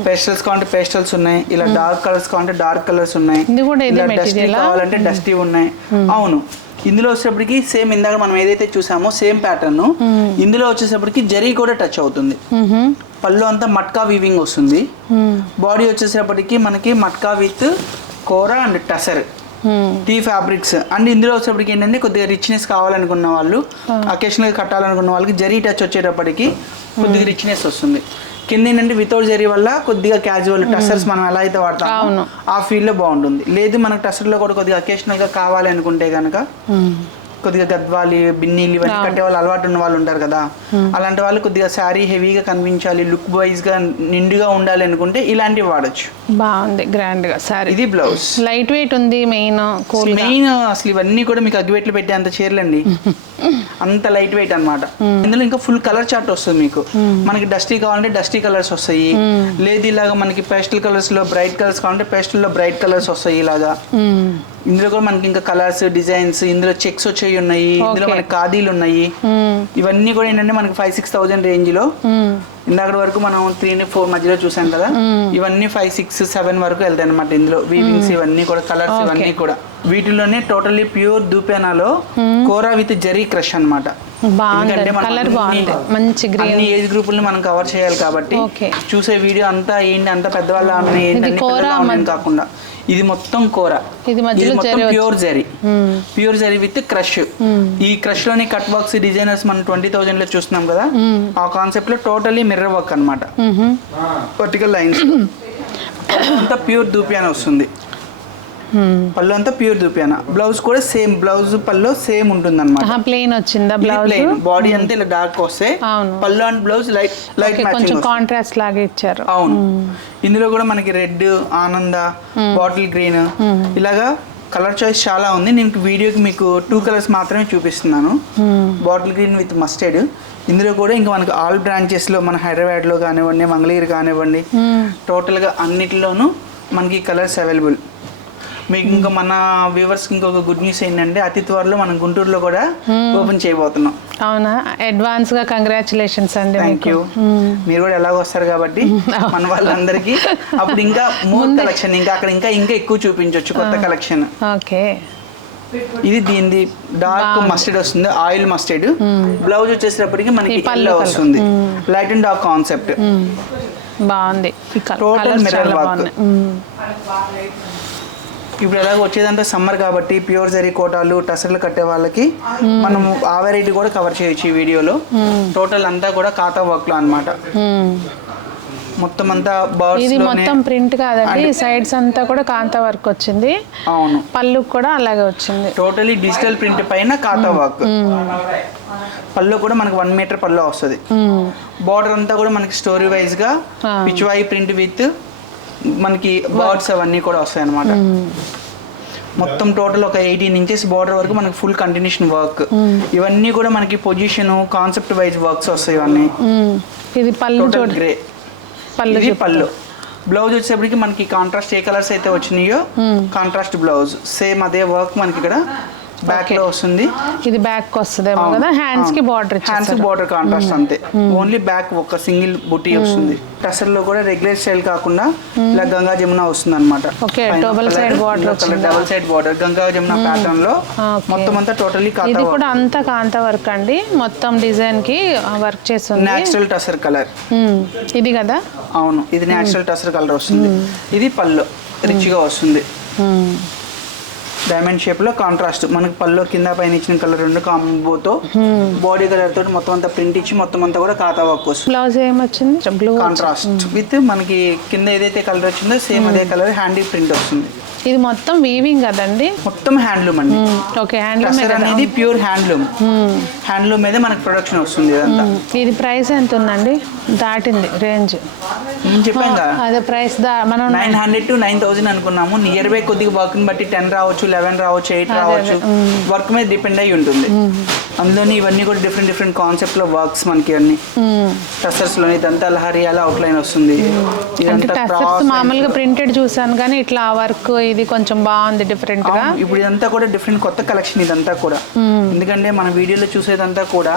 పేస్టల్స్ కావాలంటే పేస్టల్స్ ఉన్నాయి, ఇలా డార్క్ కలర్స్ కావాలంటే డార్క్ కలర్స్ ఉన్నాయి, ఇలా డస్టీ కావాలంటే డస్టీ ఉన్నాయి. అవును, ఇందులో వచ్చేటప్పటికి సేమ్ ఇందాక మనం ఏదైతే చూసామో సేమ్ ప్యాటర్న్ ఇందులో వచ్చేటప్పటికి జరీ కూడా టచ్ అవుతుంది. పళ్ళు అంతా మట్కా వీవింగ్ వస్తుంది. బాడీ వచ్చేసేపటికి మనకి మట్కా విత్ కోరా అండ్ టసర్ టీ ఫ్యాబ్రిక్స్. అండ్ ఇందులో వచ్చేప్పటికి ఏంటంటే కొద్దిగా రిచ్నెస్ కావాలనుకున్న వాళ్ళు, అకేషనల్ కట్టాలనుకున్న వాళ్ళకి జరీ టచ్ వచ్చేటప్పటికి కొద్దిగా రిచ్నెస్ వస్తుంది. కింద ఏంటంటే వితౌట్ జరీ వల్ల కొద్దిగా క్యాజువల్ టసర్స్ మనం ఎలా అయితే వాడతామో ఆ ఫీల్ లో బాగుంటుంది. లేదు మనకు టసర్ లో కూడా కొద్దిగా అకేషనల్ గా కావాలి అనుకుంటే కనుక కొద్దిగా గద్వాలి, బిన్నీలు ఇవన్నీ కట్టే వాళ్ళు అలవాటు ఉన్న వాళ్ళు ఉంటారు కదా. అలాంటి వాళ్ళు కొద్దిగా శారీ హెవీగా కనిపించాలి, లుక్ వైజ్ గా నిండుగా ఉండాలి అనుకుంటే ఇలాంటివి వాడచ్చు. బాగుంది గ్రాండ్ గా సారీ. ఇది బ్లౌజ్ లైట్ వెయిట్ ఉంది. మెయిన్ అసలు ఇవన్నీ కూడా మీకు అగ్గిపెట్లు పెట్టే అంత చీరలండి. అంత లైట్ వెయిట్ అనమాట. ఇందులో ఇంకా ఫుల్ కలర్ చార్ట్ వస్తుంది మీకు. మనకి డస్టీ కావాలంటే డస్టీ కలర్స్ వస్తాయి. లేదు ఇలాగా మనకి పేస్టల్ కలర్స్ లో బ్రైట్ కలర్స్ కావాలంటే పేస్టల్ లో బ్రైట్ కలర్స్ వస్తాయి ఇలాగా. ఇందులో కూడా మనకి ఇంకా కలర్స్ డిజైన్స్, ఇందులో చెక్స్ వచ్చేవి ఉన్నాయి, ఇందులో మనకి ఖాదీలు ఉన్నాయి. ఇవన్నీ కూడా ఏంటంటే మనకి 5-6,000 రేంజ్ లో. ఇందాక వరకు మనం 3-4 మధ్యలో చూసాం కదా. ఇవన్నీ 5-6-7 వరకు వెళ్తాయి అనమాట. ఇందులో వీవింగ్స్ ఇవన్నీ కూడా కలర్స్ ఇవన్నీ కూడా. వీటిలోనే టోటల్లీ ప్యూర్ దూపేనాలో కోరా విత్ జరీ క్రష్ అనమాట. ఎందుకంటే అన్ని ఏజ్ గ్రూపుల్ని మనం కవర్ చేయాలి కాబట్టి చూసే వీడియో అంతా ఏంటి అంత పెద్దవాళ్ళు ఏంటంటే కాకుండా ఇది మొత్తం కోరా, ఇది మొత్తం pure zari. Pure zari with crush. ఈ క్రష్ లోని కట్ వర్క్స్ డిజైనర్స్ మనం 20,000 లో చూస్తున్నాం కదా. ఆ కాన్సెప్ట్ లో టోటలీ మిర్రర్ వర్క్ అనమాట. వర్టికల్ లైన్స్ అంతా ప్యూర్ దూపియానా వస్తుంది. పళ్ళు అంతా ప్యూర్ దూపియానా. బ్లౌజ్ కూడా సేమ్ బ్లౌజ్ పళ్ళు సేమ్ ఉంటుంది అనమాట. ప్లెయిన్ వచ్చిందా బ్లౌజ్? బాడీ అంతా ఇలా డార్క్ వస్తే పళ్ళు అండ్ బ్లౌజ్ లైట్ కొంచెం కాంట్రాస్ట్ లాగా ఇచ్చారు. అవును, ఇందులో కూడా మనకి రెడ్, ఆనంద, బాటిల్ గ్రీన్ ఇలాగా కలర్ చాయిస్ చాలా ఉంది. నేను వీడియోకి మీకు 2 కలర్స్ మాత్రమే చూపిస్తున్నాను. Bottle green with mustard. ఇందులో కూడా ఇంకా మనకి ఆల్ బ్రాంచెస్ లో మన హైదరాబాద్ లో కానివ్వండి, మంగళగిరి కానివ్వండి, టోటల్ గా అన్నిటిలోనూ మనకి కలర్స్ అవైలబుల్. మీకు ఇంకా మన వ్యూవర్స్ కి ఇంకొక గుడ్ న్యూస్ ఏంటంటే అతి త్వరలో మనం గుంటూరులో కూడా ఓపెన్ చేయబోతున్నాం. అవునా, అడ్వాన్స్ గా కంగ్రాచులేషన్స్ అండి. Thank you. మీరు కూడా ఎలాగో వస్తారు కాబట్టి మన వాళ్ళందరికీ అప్పుడు ఇంకా మోర్ కలెక్షన్ ఇంకా అక్కడ ఇంకా ఎక్కువ చూపించవచ్చు కొత్త కలెక్షన్. ఓకే, ఇది దీనిది డార్క్ మస్టర్డ్ వస్తుంది, ఆయిల్ మస్టర్డ్. బ్లౌజ్ వచ్చేసేటప్పటికి మనకి పళ్ళు వస్తుంది, లైట్ అండ్ డార్క్ కాన్సెప్ట్. బాగుంది, టోటల్ మిర్రర్ వర్క్. ఇప్పుడు ఎలాగ వచ్చేదంతా సమ్మర్ కాబట్టి ప్యూర్ జరీ కోటాలు టసర్లు కట్టే వాళ్ళకి మనం ఆ వెరైటీ కూడా కవర్ చేయొచ్చు ఈ వీడియోలో. టోటల్ అంతా కూడా కాతా వర్క్ లో అన్నమాట. మొత్తం అంతా ఇది మొత్తం ప్రింట్ కాదండి, సైడ్స్ అంతా కూడా కాంతా వర్క్ వచ్చింది. అవును, పళ్ళు కూడా అలాగే వచ్చింది. టోటలీ డిజిటల్ ప్రింట్ పైన కాతా వర్క్. పళ్ళు కూడా మనకి 1 మీటర్ పళ్ళు వస్తుంది. బార్డర్ అంతా కూడా మనకి స్టోరీ వైజ్ గా పిచ్వాయి ప్రింట్ విత్ మనకి బర్డ్స్ అవన్నీ కూడా వస్తాయి అన్నమాట. మొత్తం టోటల్ ఒక 18 ఇంచెస్ బార్డర్ వరకు మనకి ఫుల్ కంటిన్యూషన్ వర్క్. ఇవన్నీ కూడా మనకి పొజిషన్ కాన్సెప్ట్ వైజ్ వర్క్స్ వస్తాయి ఇవన్నీ. ఇది పళ్ళు గ్రే, ఇది పళ్ళు. బ్లౌజ్ వచ్చేప్పటికి మనకి కాంట్రాస్ట్ ఏ కలర్స్ అయితే వచ్చినాయో కాంట్రాస్ట్ బ్లౌజ్ సేమ్ అదే వర్క్ మనకి ఇక్కడ బ్యాక్ లో వస్తుంది. ఇది బ్యాక్ వస్తుందేమో కదా, హ్యాండ్స్ కి బార్డర్, హ్యాండ్స్ కి బార్డర్ కాంట్రాస్ట్ అంతే. ఓన్లీ బ్యాక్ ఒక సింగిల్ బుటీ వస్తుంది. టసర్ లో కూడా రెగ్యులర్ స్టైల్ కాకుండా ఇలా గంగా జమున వస్తుంది అనమాట. డబుల్ సైడ్ బార్డర్ వచ్చింది, double side border Ganga Jamuna pattern లో మొత్తం అంతా టోటలీ కాంతా. ఇది కూడా అంతా కాంతా వర్క్ అండి, మొత్తం డిజైన్ కి వర్క్ చేస్తుంది. నేచురల్ టసర్ కలర్ ఇది కదా. అవును, ఇది నేచురల్ టసర్ కలర్ వస్తుంది. ఇది పళ్ళు రిచ్ గా వస్తుంది, డైమండ్ షేప్ లో కాంట్రాస్ట్. మనకి పళ్ళు కింద పైన ఇచ్చిన కలర్ రెండు కాంబోతో బాడీ కలర్ తోటి మొత్తం అంతా ప్రింట్ ఇచ్చి మొత్తం అంతా కూడా కాతా వర్క్ వస్తుంది. బ్లౌజ్ ఏమొచ్చింది, బ్లూ కాంట్రాస్ట్ విత్ మనకి కింద ఏదైతే కలర్ వచ్చిందో సేమ్ అదే కలర్ హ్యాండీ ప్రింట్ వస్తుంది. ఇది మొత్తం వీవింగ్ కదండి, మొత్తం హ్యాండ్లూమ్ అండి. ఓకే, హ్యాండ్లూమ్ అనేది ప్యూర్ హ్యాండ్లూమ్. హ్యాండ్లూమ్ మీద మనకి ప్రొడక్షన్ వస్తుంది ఇదంతా. ఇది ప్రైస్ ఎంత ఉందండి, దాటింది రేంజ్? నేను చెప్పాను కదా, అదే ప్రైస్ మనం 900 to 9000 అనుకున్నాము. నియర్ బై కొద్దిగా వర్క్ ని బట్టి 10 రావచ్చు, 11 రావచ్చు, 8 రావచ్చు, వర్క్ మీద డిపెండ్ అయ్యి ఉంటుంది. అందులోని ఇవన్నీ కూడా డిఫరెంట్ కాన్సెప్ట్ లో వర్క్స్ మనకి అన్ని. టసర్స్ లోని ఇదంతా లహరియాల అవుట్ లైన్ వస్తుంది. మామూలుగా ప్రింటెడ్ చూసాను కానీ ఇట్లా వర్క్ ఇది కొంచెం బాగుంది డిఫరెంట్ గా. ఇప్పుడు ఇదంతా కూడా డిఫరెంట్ కొత్త కలెక్షన్ ఇదంతా కూడా. ఎందుకంటే మన వీడియోలో చూసేదంతా కూడా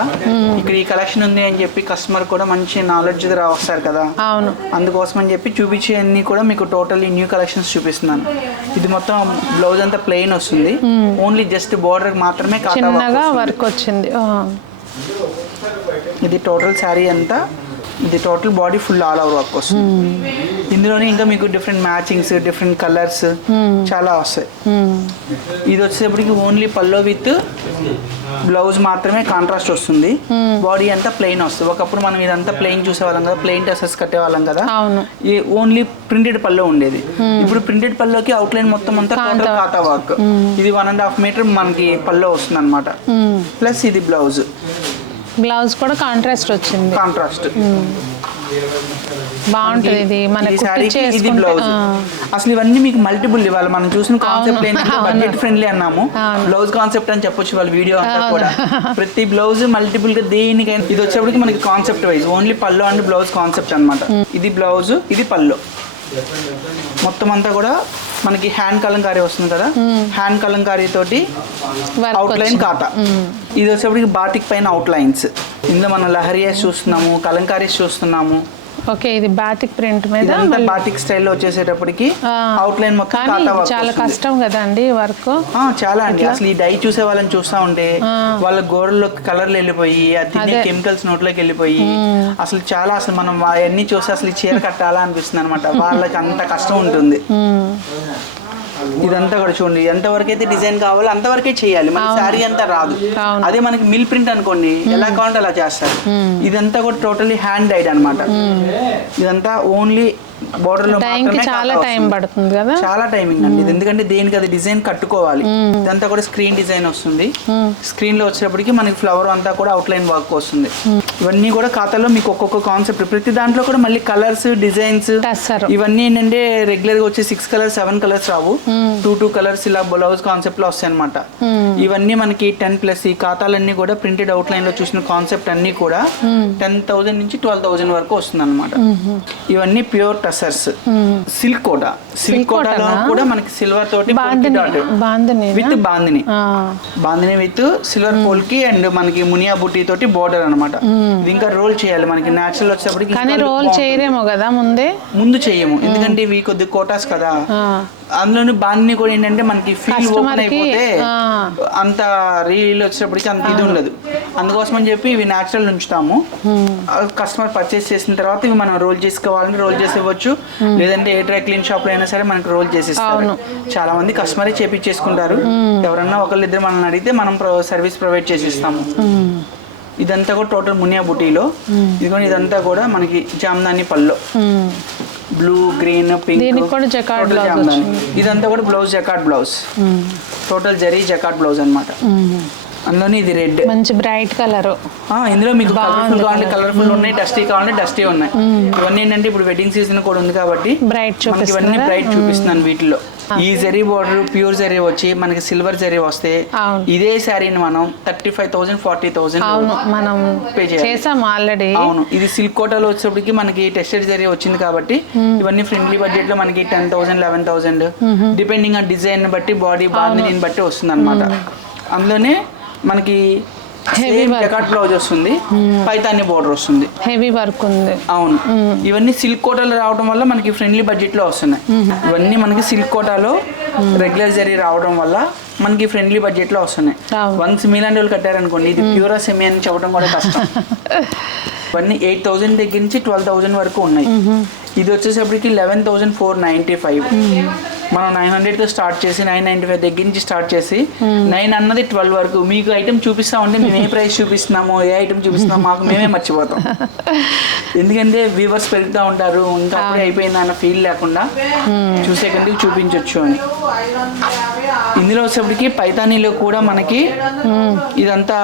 ఇక్కడ ఈ కలెక్షన్ ఉంది అని చెప్పి కస్టమర్ కూడా మంచి నాలెడ్జ్ వస్తారు కదా. అవును, అందుకోసం అని చెప్పి చూపించే అన్ని కూడా మీకు టోటల్లీ న్యూ కలెక్షన్స్ చూపిస్తున్నాను. ఇది మొత్తం బ్లౌజ్ అంతా ప్లెయిన్ వస్తుంది, ఓన్లీ జస్ట్ బోర్డర్ మాత్రమే చిన్నగా వర్క్ వచ్చింది. ఇది టోటల్ శారీ అంతా, ఇది total body full all over work వస్తుంది. ఇందులోనే ఇంకా మీకు డిఫరెంట్ మ్యాచింగ్స్, డిఫరెంట్ కలర్స్ చాలా వస్తాయి. ఇది వచ్చేటప్పటికి ఓన్లీ పల్లో విత్ బ్లౌజ్ మాత్రమే కాంట్రాస్ట్ వస్తుంది, బాడీ అంతా ప్లెయిన్ వస్తుంది. ఒకప్పుడు మనం ఇదంతా ప్లెయిన్ చూసేవాళ్ళం కదా, ప్లెయిన్ టసర్స్ కట్టేవాళ్ళం కదా, ఈ ఓన్లీ ప్రింటెడ్ పల్లో ఉండేది. ఇప్పుడు ప్రింటెడ్ పల్లోకి అవుట్ లైన్ మొత్తం అంతా టోటల్ కాతా వర్క్. ఇది 1.5 మీటర్ మనకి పల్లో వస్తుంది అనమాట. ప్లస్ ఇది బ్లౌజ్, బ్లౌజ్ కూడా కాంట్రాస్ట్ వచ్చింది, కాంట్రాస్ట్ బాగుంటుంది. ఇది మనకి ఇది బ్లౌజ్. అసలు ఇవన్నీ మీకు మల్టిపుల్ ఇవ్వాలి. మనం చూసిన కాన్సెప్ట్ ఏంటంటే బడ్జెట్ ఫ్రెండ్లీ అన్నాము, బ్లౌజ్ కాన్సెప్ట్ అని చెప్పొచ్చు వాళ్ళ వీడియో అంతా కూడా. ప్రతి బ్లౌజ్ మల్టిపుల్ గా దేనికైనా. ఇది వచ్చేప్పటికి మనకి concept wise only pallu and blouse concept అనమాట. ఇది బ్లౌజ్, ఇది పల్లో. మొత్తం అంతా కూడా మనకి హ్యాండ్ కలంకారీ వస్తుంది కదా, హ్యాండ్ కలంకారీ తోటి అవుట్ లైన్ కాతా. ఇది వచ్చేప్పటికి బాటిక్ పైన అవుట్ లైన్స్. ఇందులో మనం లహరియాస్ చూస్తున్నాము, కలంకారీస్ చూస్తున్నాము. ఓకే, ఇది బాటిక్ ప్రింట్ మీద బాటిక్ స్టైల్లో వచ్చేసేటప్పటికి అవుట్ లైన్ మొత్తం కాతా వర్క్. చాలా కష్టం కదండి వర్క్, చాలా అండి. అసలు ఈ డై చూసే వాళ్ళని చూస్తా ఉంటే వాళ్ళ గోడల్లో కలర్లు వెళ్ళిపోయి తినే కెమికల్స్ నోట్లోకి వెళ్ళిపోయి అసలు చాలా, అసలు మనం అవన్నీ చూస్తే అసలు ఈ చీర కట్టాలా అనిపిస్తుంది అనమాట. వాళ్ళకి అంత కష్టం ఉంటుంది. ఇదంతా కూడా చూడండి, ఎంతవరకు అయితే డిజైన్ కావాలో అంతవరకే చేయాలి, మన శారీ అంతా రాదు. అదే మనకి మిల్ ప్రింట్ అనుకోండి, ఎలా కావాలంటే అలా చేస్తారు. ఇదంతా కూడా టోటలీ హ్యాండ్ డైడ్ అనమాట. ఇదంతా ఓన్లీ బోర్డర్ లో చాలా టైం పడుతుంది కదా, చాలా టైమింగ్ అండి ఇది. ఎందుకంటే దేనికి అది డిజైన్ కట్టుకోవాలి. ఇదంతా కూడా స్క్రీన్ డిజైన్ వస్తుంది. స్క్రీన్ లో వచ్చేటప్పటికి మనకి ఫ్లవర్ అంతా కూడా అవుట్ లైన్ వర్క్ వస్తుంది. ఇవన్నీ కూడా ఖాతాలో మీకు ఒక్కొక్క కాన్సెప్ట్, ప్రతి దాంట్లో కూడా మళ్ళీ కలర్స్ డిజైన్స్ టస్సరు. ఇవన్నీ ఏంటంటే రెగ్యులర్ గా వచ్చే 6 కలర్స్ 7 కలర్స్ రావు, 2 కలర్స్ ఇలా బ్లౌజ్ కాన్సెప్ట్ లో వస్తాయి అనమాట. ఇవన్నీ మనకి 10+ ఈ ఖాతాలన్నీ కూడా ప్రింటెడ్ అవుట్ లైన్ లో చూసిన కాన్సెప్ట్ అన్ని కూడా 10,000 నుంచి 12,000 వరకు వస్తుంది అనమాట. ఇవన్నీ ప్యూర్ టసర్స్, సిల్క్ కోటాలో కూడా మనకి సిల్వర్ తోటి with bandhani with silver pole కి అండ్ మనకి మునియా బుట్టి తోటి బోర్డర్ అనమాట. ఇది ఇంకా రోల్ చేయాలి మనకి నేచురల్ వచ్చేప్పటికి. కానీ రోల్ చేయరేమో కదా ముందు చేయము, ఎందుకంటే ఇవి కొద్ది కోటాస్ కదా. అందులోని బాందిని కూడా ఏంటంటే మనకి ఫీల్ ఓపెన్ అయిపోతే అంత రీల్ వచ్చేటప్పటికి అంత ఇది ఉండదు. అందుకోసం అని చెప్పి ఇవి నేచురల్ ఉంచుతాము. కస్టమర్ పర్చేస్ చేసిన తర్వాత ఇవి మనం రోల్ చేసుకోవాలని రోల్ చేసి ఇవ్వచ్చు, లేదంటే ఏ డ్రై క్లీన్ షాప్ లో అయినా సరే మనకి రోల్ చేసి ఇస్తారు. చాలా మంది కస్టమరే చేపించేసుకుంటారు. ఎవరన్నా ఒకళ్ళిద్దరు మనల్ని అడిగితే మనం సర్వీస్ ప్రొవైడ్ చేసి ఇస్తాము. ఇదంతా కూడా టోటల్ మునియా బుటీలో. ఇదిగోండి ఇదంతా కూడా మనకి జామ్దాని పల్లో, బ్లూ గ్రీన్ పింక్, ఇదంతా కూడా blouse jacquard blouse, total zari jacquard blouse అనమాట. అందులోనే ఇది రెడ్ మంచి బ్రైట్ కలర్. ఇందులో మీకు కలర్ఫుల్ కావాలంటే కలర్ఫుల్ ఉన్నాయి, డస్టీ కావాలంటే డస్టీ ఉన్నాయి. ఇవన్నీ ఏంటంటే ఇప్పుడు వెడ్డింగ్ సీజన్ కూడా ఉంది కాబట్టి మనకి ఇవన్నీ బ్రైట్ చూపిస్తున్నాను. వీటిలో ఈ జరీ బోర్డర్ ప్యూర్ జరీ వచ్చి మనకి సిల్వర్ జరీ వస్తే ఇదే శారీని మనం 35,000 40,000 మనం పే చేసాం ఆల్రెడీ. అవును, ఇది సిల్క్ కోటాలో వచ్చేప్పటికి మనకి టెస్టెడ్ జరీ వచ్చింది కాబట్టి ఇవన్నీ ఫ్రెండ్లీ బడ్జెట్ లో మనకి 10,000 11,000 డిపెండింగ్ ఆన్ డిజైన్ బట్టి బాడీ బాందిని బట్టి వస్తుంది అనమాట. అందులోనే మనకి జకార్డ్ బ్లౌజ్ వస్తుంది, పైతాని బోర్డర్ వస్తుంది, హెవీ వర్క్ ఉంది. అవును, ఇవన్నీ సిల్క్ కోటాలో రావడం వల్ల మనకి ఫ్రెండ్లీ బడ్జెట్ లో వస్తున్నాయి. ఇవన్నీ మనకి సిల్క్ కోటాలో రెగ్యులర్ జరీ రావడం వల్ల మనకి ఫ్రెండ్లీ బడ్జెట్ లో వస్తున్నాయి. వన్స్ మీలాంటి వాళ్ళు కట్టారనుకోండి, ఇది ప్యూరా సెమీ అని చెప్పడం కూడా కష్టం. ఇవన్నీ 8,000 దగ్గర నుంచి 12,000 వరకు ఉన్నాయి. ఇది వచ్చేసప్పటికి 11,495. మనం 900తో స్టార్ట్ చేసి 995 దగ్గర నుంచి స్టార్ట్ చేసి 9 అన్నది 12 వరకు మీకు ఐటమ్ చూపిస్తా ఉంటే మేము ఏ ప్రైస్ చూపిస్తున్నామో ఏ ఐటమ్ చూపిస్తున్నామో మాకు మేమే మర్చిపోతాం. ఎందుకంటే వ్యూవర్స్ పెరుగుతూ ఉంటారు, ఇంకా అప్పుడే అయిపోయింది అన్న ఫీల్ లేకుండా చూసే కంటే చూపించవచ్చు అని. ఇందులో వచ్చేప్పటికి పైతానీలో కూడా మనకి ఇదంతా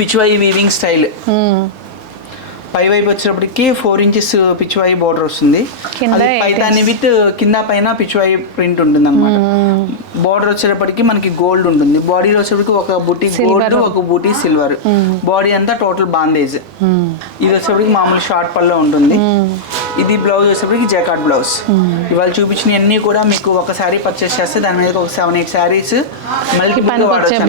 పిచ్వాయి వీవింగ్ స్టైల్. పై వైపు వచ్చేటప్పటికి 4 ఇంచెస్ పిచ్వాయి బోర్డర్ వస్తుంది. అది పైతాని విత్ కింద పైన పిచ్వాయి ప్రింట్ ఉంటుంది అనమాట. బోర్డర్ వచ్చేటప్పటికి మనకి గోల్డ్ ఉంటుంది. బాడీలో వచ్చేటప్పటికి ఒక బూటీ గోల్డ్ ఒక బూటీ సిల్వర్, బాడీ అంతా టోటల్ బాందేజ్. ఇది వచ్చేటప్పటికి మామూలు షార్ట్ పల్లో ఉంటుంది. ఇది బ్లౌజ్ వచ్చేటప్పటికి జకార్డ్ బ్లౌజ్. ఇవాళ చూపించిన అన్ని కూడా మీకు ఒక శారీ పర్చేస్ చేస్తే దాని మీద ఒక 7-8 శారీస్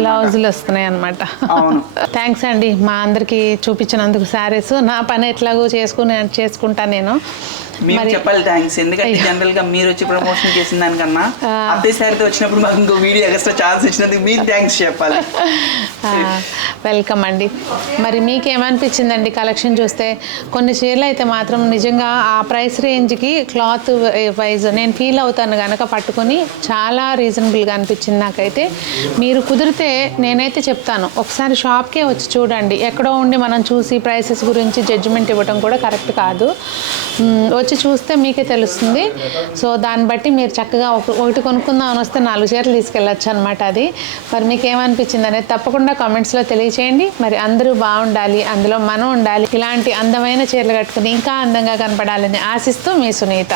బ్లౌజులు వస్తున్నాయి అనమాట. అవును, థ్యాంక్స్ అండి మా అందరికి చూపించినందుకు శారీస్. నా పని ఎట్లాగో చేసుకుంటా నేను. మీరు చెప్పాలి థ్యాంక్స్, ఎందుకంటే జనరల్ గా మీరు వచ్చి ప్రమోషన్ చేసిన దానికన్నా అదే శారీతో వచ్చినప్పుడు మాకు ఇంకో వీడియో ఎక్స్ట్రా ఛాన్స్ ఇచ్చినందుకు మీరు థ్యాంక్స్ చెప్పాలి. వెల్కమ్ అండి. మరి మీకేమనిపించిందండి కలెక్షన్ చూస్తే? కొన్ని చీరలు అయితే మాత్రం నిజంగా ఆ ప్రైస్ రేంజ్కి క్లాత్ వైజ్ నేను ఫీల్ అవుతాను కనుక పట్టుకొని చాలా రీజనబుల్గా అనిపించింది నాకైతే. మీరు కుదిరితే నేనైతే చెప్తాను ఒకసారి షాప్కే వచ్చి చూడండి. ఎక్కడో ఉండి మనం చూసి ప్రైసెస్ గురించి జడ్జిమెంట్ ఇవ్వడం కూడా కరెక్ట్ కాదు. వచ్చి చూస్తే మీకే తెలుస్తుంది. సో దాన్ని బట్టి మీరు చక్కగా ఒకటి కొనుక్కుందాం అని వస్తే 4 చీరలు తీసుకెళ్ళచ్చు అనమాట. అది మరి మీకు ఏమనిపించింది అనేది తప్పకుండా కామెంట్స్లో తెలియచేయండి. మరి అందరూ బాగుండాలి, అందులో మనం ఉండాలి. ఇలాంటి అందమైన చీరలు కట్టుకుని ఇంకా అందంగా కనపడాలని ఆశిస్తూ మీ సునీత.